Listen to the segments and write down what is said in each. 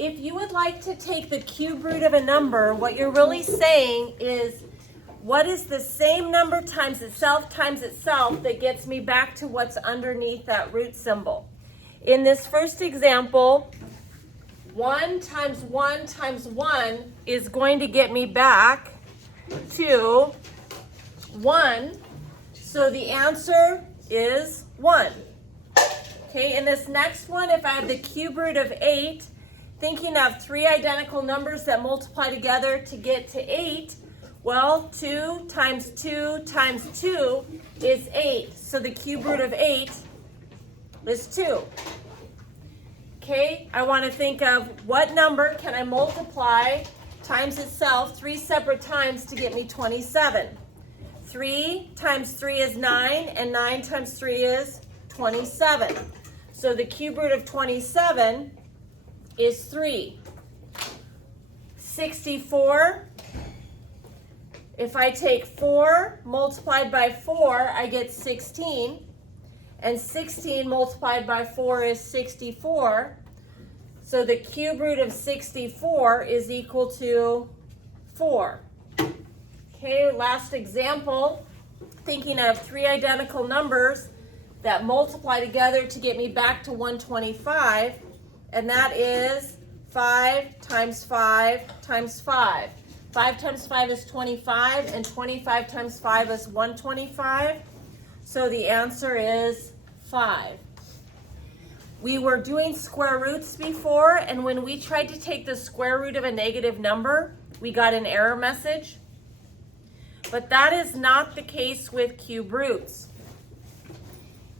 if you would like to take the cube root of a number, what you're really saying is, what is the same number times itself that gets me back to what's underneath that root symbol? In this first example, 1 times 1 times 1 is going to get me back to 1. So the answer is 1. Okay, in this next one, if I have the cube root of 8, thinking of 3 identical numbers that multiply together to get to 8, well, 2 times 2 times 2 is 8. So the cube root of 8 is 2. Okay, I want to think of what number can I multiply times itself 3 separate times to get me 27. 3 times 3 is 9, and 9 times 3 is 27. So the cube root of 27 is 3. 64, if I take 4 multiplied by 4, I get 16. And 16 multiplied by 4 is 64. So the cube root of 64 is equal to 4. Okay, last example, thinking of 3 identical numbers that multiply together to get me back to 125, and that is 5 times 5 times 5. 5 times 5 is 25, and 25 times 5 is 125. So the answer is 5. We were doing square roots before, and when we tried to take the square root of a negative number, we got an error message. But that is not the case with cube roots.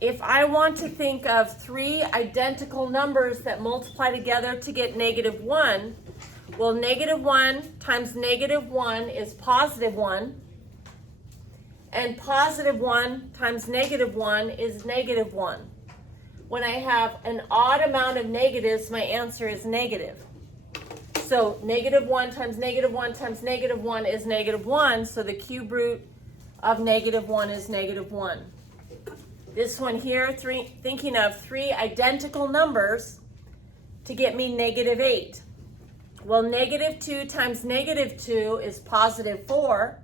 If I want to think of 3 identical numbers that multiply together to get -1, well, -1 times -1 is +1. And +1 times -1 is -1. When I have an odd amount of negatives, my answer is negative. So -1 times -1 times -1 is -1. So the cube root of -1 is -1. This one here, thinking of 3 identical numbers to get me -8. Well, -2 times -2 is +4.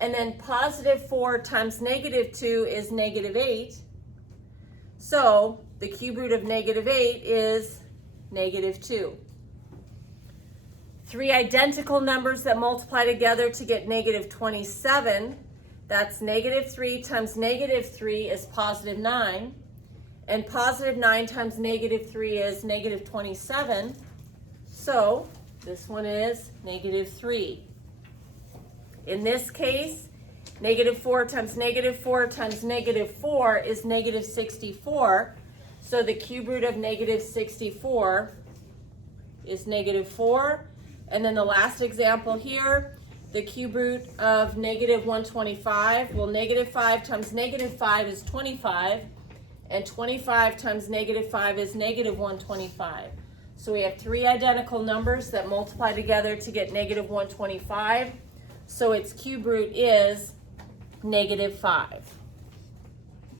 And then +4 times -2 is -8. So the cube root of -8 is -2. 3 identical numbers that multiply together to get -27. That's -3 times -3 is +9. And +9 times -3 is -27. So this one is -3. In this case, -4 times -4 times -4 is -64. So the cube root of -64 is -4. And then the last example here, the cube root of -125. Well, -5 times -5 is 25. And 25 times -5 is -125. So we have 3 identical numbers that multiply together to get -125. So its cube root is -5.